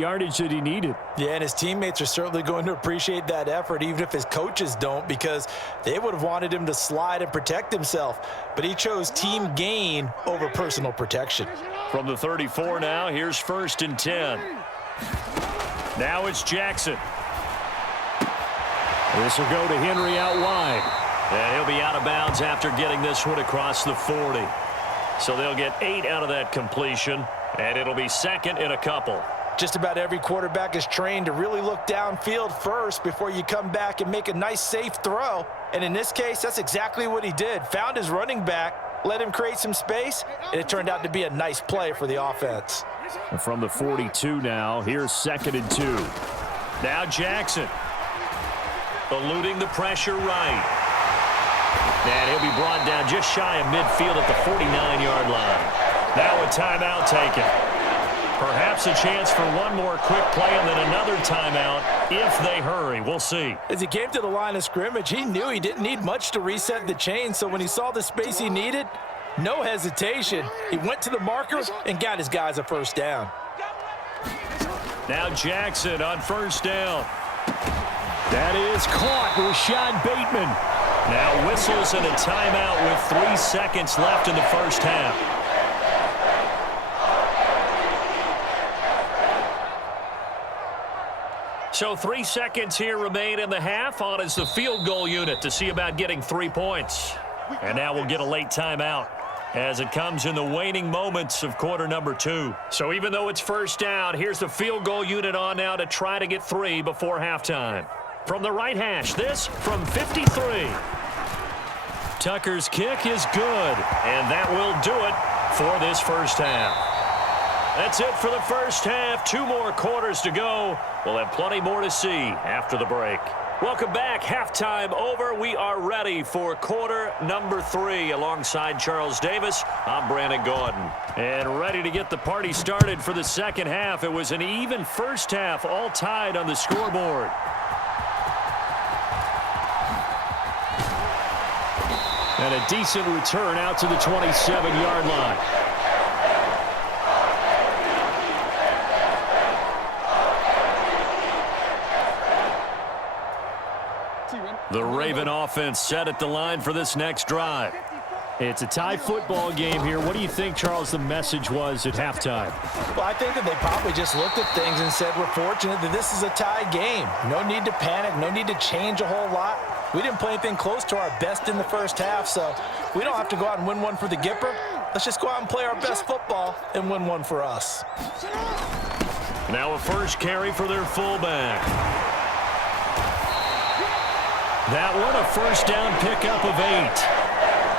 yardage that he needed. Yeah, and his teammates are certainly going to appreciate that effort, even if his coaches don't, because they would have wanted him to slide and protect himself. But he chose team gain over personal protection. From the 34 now, here's 1st and 10. Now it's Jackson. This will go to Henry out wide. And he'll be out of bounds after getting this one across the 40. So they'll get 8 out of that completion, and it'll be 2nd and a couple. Just about every quarterback is trained to really look downfield first before you come back and make a nice, safe throw. And in this case, that's exactly what he did. Found his running back, let him create some space, and it turned out to be a nice play for the offense. And from the 42 now, here's 2nd and 2. Now Jackson. Eluding the pressure right. And he'll be brought down just shy of midfield at the 49-yard line. Now a timeout taken. Perhaps a chance for one more quick play and then another timeout if they hurry. We'll see. As he came to the line of scrimmage, he knew he didn't need much to reset the chain, so when he saw the space he needed, no hesitation. He went to the marker and got his guys a 1st down. Now Jackson on 1st down. That is caught. Rashad Bateman. Now whistles and a timeout with 3 seconds left in the 1st half. So 3 seconds here remain in the half on as the field goal unit to see about getting 3 points. And now we'll get a late timeout as it comes in the waning moments of quarter number 2. So even though it's 1st down, here's the field goal unit on now to try to get 3 before halftime. From the right hash, this from 53. Tucker's kick is good, and that will do it for this 1st half. That's it for the 1st half. 2 more quarters to go. We'll have plenty more to see after the break. Welcome back. Halftime over. We are ready for quarter number 3. Alongside Charles Davis, I'm Brandon Gaudin. And ready to get the party started for the 2nd half. It was an even 1st half, all tied on the scoreboard. And a decent return out to the 27-yard line. The Raven offense set at the line for this next drive. It's a tie football game here. What do you think, Charles, the message was at halftime? Well, I think that they probably just looked at things and said, we're fortunate that this is a tie game. No need to panic. No need to change a whole lot. We didn't play anything close to our best in the 1st half, so we don't have to go out and win one for the Gipper. Let's just go out and play our best football and win one for us. Now a 1st carry for their fullback. That one a 1st down pickup of 8.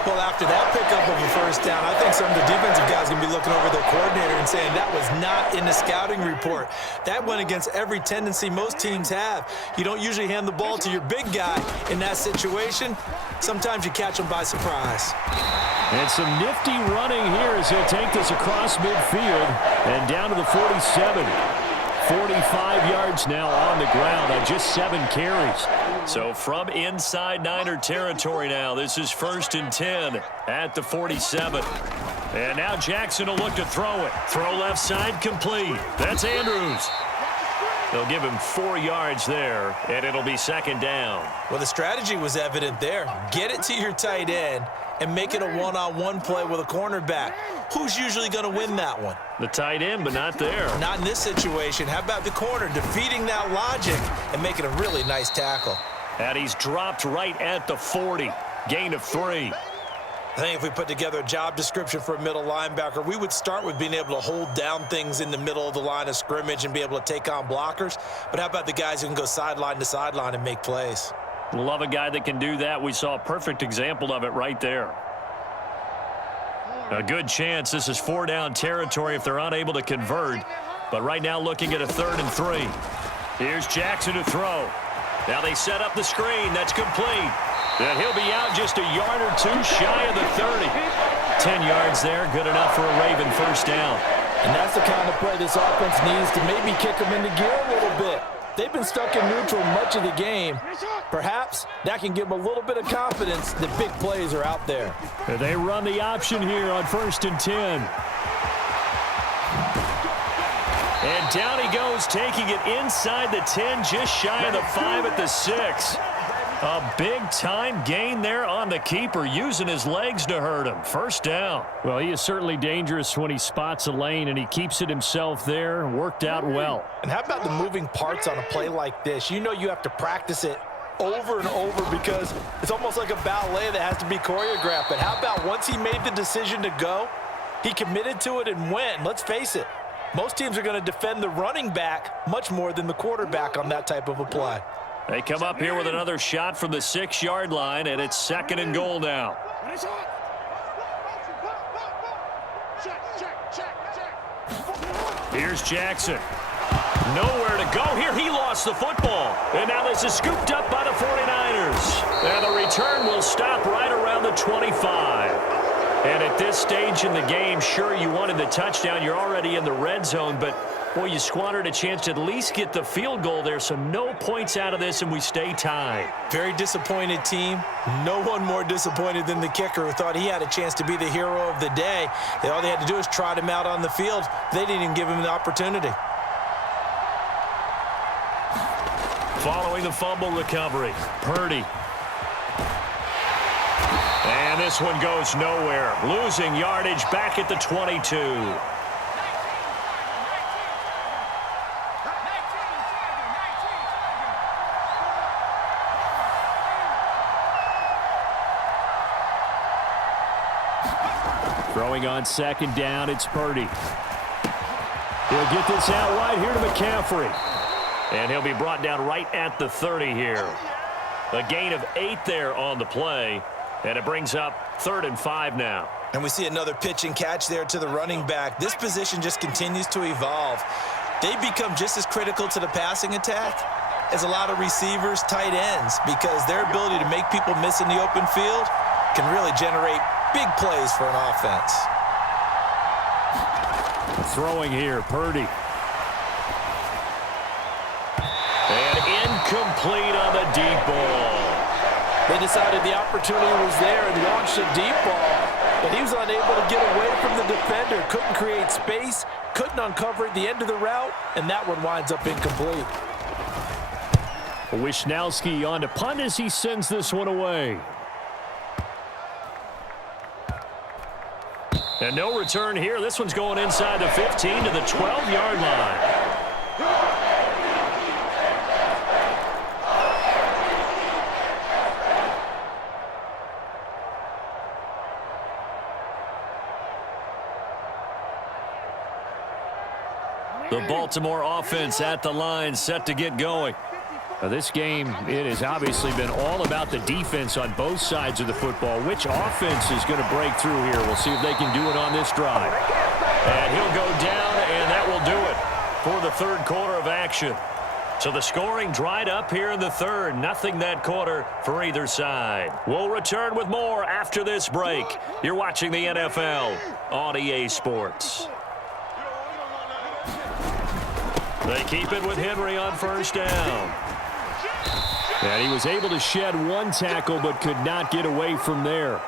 Well, after that pickup of a 1st down, I think some of the defensive guys are going to be looking over their coordinator and saying that was not in the scouting report. That went against every tendency most teams have. You don't usually hand the ball to your big guy in that situation. Sometimes you catch them by surprise. And some nifty running here as he'll take this across midfield and down to the 47. 45 yards now on the ground on just 7 carries. So from inside Niner territory now, this is 1st and 10 at the 47. And now Jackson will look to throw it. Throw left side complete. That's Andrews. They'll give him 4 yards there, and it'll be 2nd down. Well, the strategy was evident there. Get it to your tight end and make it a one-on-one play with a cornerback. Who's usually going to win that one? The tight end, but not there. Not in this situation. How about the corner defeating that logic and making a really nice tackle? And he's dropped right at the 40. Gain of 3. I think if we put together a job description for a middle linebacker, we would start with being able to hold down things in the middle of the line of scrimmage and be able to take on blockers. But how about the guys who can go sideline to sideline and make plays? Love a guy that can do that. We saw a perfect example of it right there. A good chance this is 4 down territory if they're unable to convert. But right now looking at a 3rd and 3. Here's Jackson to throw. Now they set up the screen. That's complete. And he'll be out just a yard or 2 shy of the 30. 10 yards there. Good enough for a Raven 1st down. And that's the kind of play this offense needs to maybe kick them into gear a little bit. They've been stuck in neutral much of the game. Perhaps that can give them a little bit of confidence that big plays are out there. They run the option here on 1st and 10. And down he goes, taking it inside the 10, just shy of the 5 at the 6. A big-time gain there on the keeper, using his legs to hurt him. First down. Well, he is certainly dangerous when he spots a lane, and he keeps it himself there. Worked out well. And how about the moving parts on a play like this? You know you have to practice it over and over because it's almost like a ballet that has to be choreographed. But how about once he made the decision to go, he committed to it and went. And let's face it, most teams are going to defend the running back much more than the quarterback on that type of a play. They come up here with another shot from the 6-yard line, and it's 2nd and goal now. Here's Jackson. Nowhere to go here. He lost the football. And now this is scooped up by the 49ers. And the return will stop right around the 25. And at this stage in the game, sure, you wanted the touchdown. You're already in the red zone, but boy, you squandered a chance to at least get the field goal there, so no points out of this, and we stay tied. Very disappointed team. No one more disappointed than the kicker, who thought he had a chance to be the hero of the day. All they had to do was trot him out on the field. They didn't even give him the opportunity. Following the fumble recovery, Purdy. And this one goes nowhere. Losing yardage back at the 22. Throwing on 2nd down, it's Purdy. He'll get this out wide here to McCaffrey. And he'll be brought down right at the 30 here. A gain of 8 there on the play. And it brings up 3rd and 5 now. And we see another pitch and catch there to the running back. This position just continues to evolve. They become just as critical to the passing attack as a lot of receivers, tight ends, because their ability to make people miss in the open field can really generate big plays for an offense. Throwing here, Purdy. And incomplete on the deep ball. They decided the opportunity was there and launched a deep ball, but he was unable to get away from the defender. Couldn't create space, couldn't uncover at the end of the route, and that one winds up incomplete. Wishnowski on to punt as he sends this one away. And no return here. This one's going inside the 15 to the 12-yard line. The Baltimore offense at the line, set to get going. This game, it has obviously been all about the defense on both sides of the football. Which offense is going to break through here? We'll see if they can do it on this drive. And he'll go down, and that will do it for the 3rd quarter of action. So the scoring dried up here in the 3rd. Nothing that quarter for either side. We'll return with more after this break. You're watching the NFL on EA Sports. They keep it with Henry on 1st down. And he was able to shed one tackle but could not get away from there.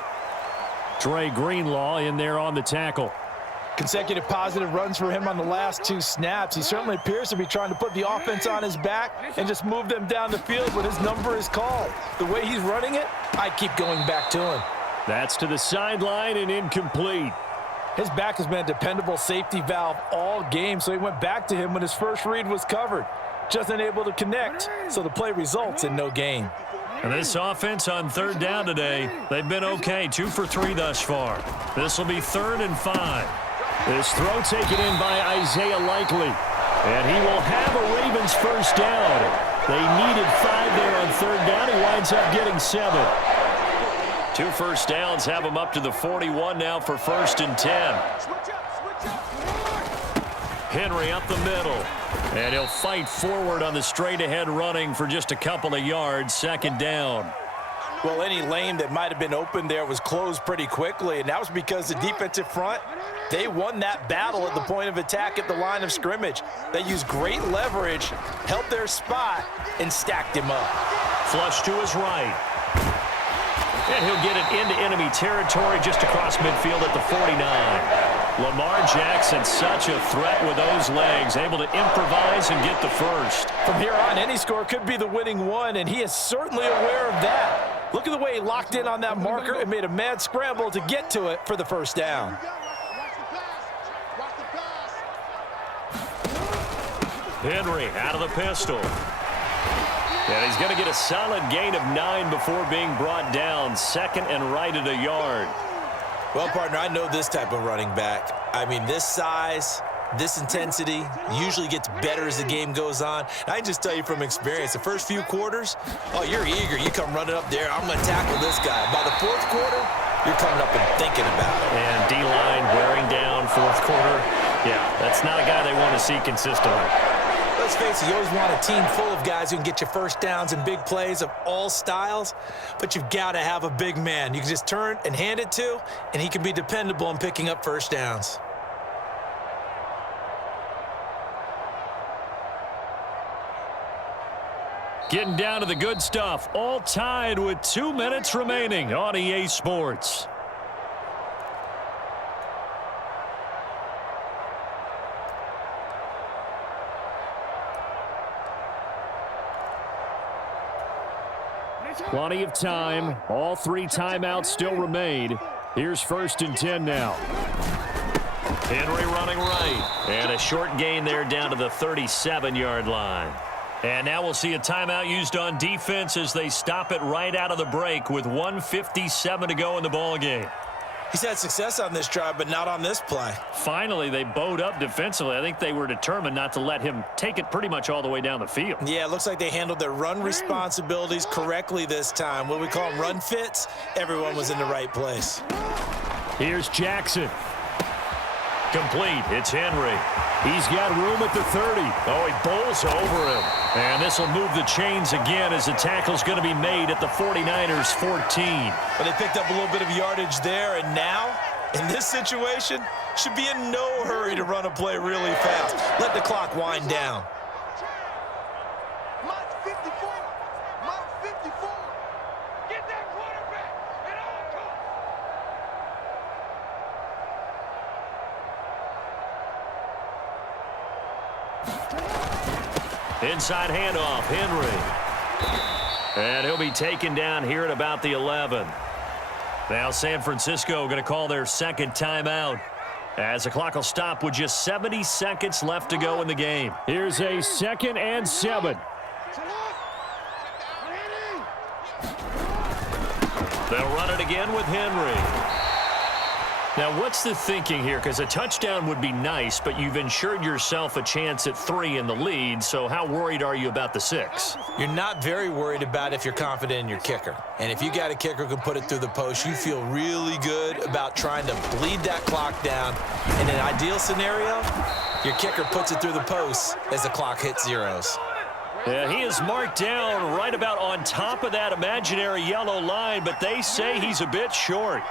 Dre Greenlaw in there on the tackle. Consecutive positive runs for him on the last 2 snaps. He certainly appears to be trying to put the offense on his back and just move them down the field when his number is called. The way he's running it, I keep going back to him. That's to the sideline and incomplete. His back has been a dependable safety valve all game, so he went back to him when his first read was covered. Just unable to connect, so the play results in no gain. And this offense on 3rd down today, they've been okay, 2 for 3 thus far. This will be 3rd and 5. This throw taken in by Isaiah Likely. And he will have a Ravens first down. They needed 5 there on 3rd down. He winds up getting 7. 2 first downs have him up to the 41 now for 1st and 10. Henry up the middle. And he'll fight forward on the straight-ahead running for just a couple of yards. 2nd down. Well, any lane that might have been open there was closed pretty quickly, and that was because the defensive front, they won that battle at the point of attack at the line of scrimmage. They used great leverage, held their spot, and stacked him up. Flush to his right. And he'll get it into enemy territory just across midfield at the 49. Lamar Jackson, such a threat with those legs, able to improvise and get the first. From here on, any score could be the winning one, and he is certainly aware of that. Look at the way he locked in on that marker and made a mad scramble to get to it for the first down. Henry out of the pistol. And he's going to get a solid gain of 9 before being brought down. Second and right at a yard. Well, partner, I know this type of running back. I mean, this size, this intensity usually gets better as the game goes on. And I can just tell you from experience, the first few quarters, oh, you're eager. You come running up there. I'm going to tackle this guy. By the fourth quarter, you're coming up and thinking about it. And D-line wearing down fourth quarter. Yeah, that's not a guy they want to see consistently. Let's face it, you always want a team full of guys who can get you first downs and big plays of all styles, but you've got to have a big man you can just turn and hand it to, and he can be dependable in picking up first downs. Getting down to the good stuff, all tied with 2 minutes remaining on EA Sports. Plenty of time. All 3 timeouts still remain. Here's 1st and 10 now. Henry running right. And a short gain there down to the 37-yard line. And now we'll see a timeout used on defense as they stop it right out of the break with 1:57 to go in the ballgame. He's had success on this drive, but not on this play. Finally, they bowed up defensively. I think they were determined not to let him take it pretty much all the way down the field. Yeah, it looks like they handled their run responsibilities correctly this time. What we call them run fits, everyone was in the right place. Here's Jackson. Complete. It's Henry. He's got room at the 30. Oh, he bowls over him. And this will move the chains again as the tackle's going to be made at the 49ers 14. But they picked up a little bit of yardage there, and now, in this situation, should be in no hurry to run a play really fast. Let the clock wind down. Inside handoff, Henry. And he'll be taken down here at about the 11. Now San Francisco going to call their second timeout as the clock will stop with just 70 seconds left to go in the game. Here's a 2nd and 7. They'll run it again with Henry. Now, what's the thinking here? Because a touchdown would be nice, but you've ensured yourself a chance at 3 in the lead, so how worried are you about the 6? You're not very worried about if you're confident in your kicker. And if you got a kicker who can put it through the post, you feel really good about trying to bleed that clock down. In an ideal scenario, your kicker puts it through the post as the clock hits zeros. Yeah, he is marked down right about on top of that imaginary yellow line, but they say he's a bit short.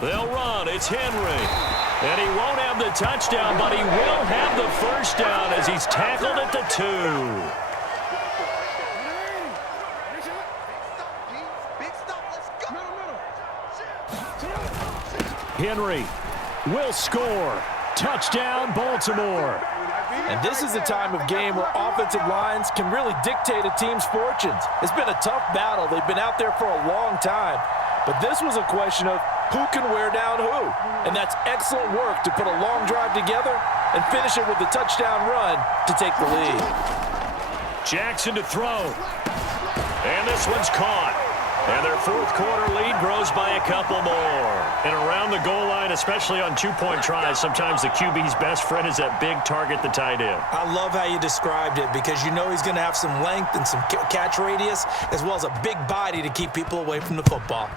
They'll run. It's Henry. And he won't have the touchdown, but he will have the first down as he's tackled at the 2. Henry will score. Touchdown, Baltimore. And this is the time of game where offensive lines can really dictate a team's fortunes. It's been a tough battle. They've been out there for a long time. But this was a question of who can wear down who. And that's excellent work to put a long drive together and finish it with a touchdown run to take the lead. Jackson to throw. And this one's caught. And their fourth quarter lead grows by a couple more. And around the goal line, especially on two-point tries, sometimes the QB's best friend is that big target, the tight end. I love how you described it because you know he's going to have some length and some catch radius as well as a big body to keep people away from the football.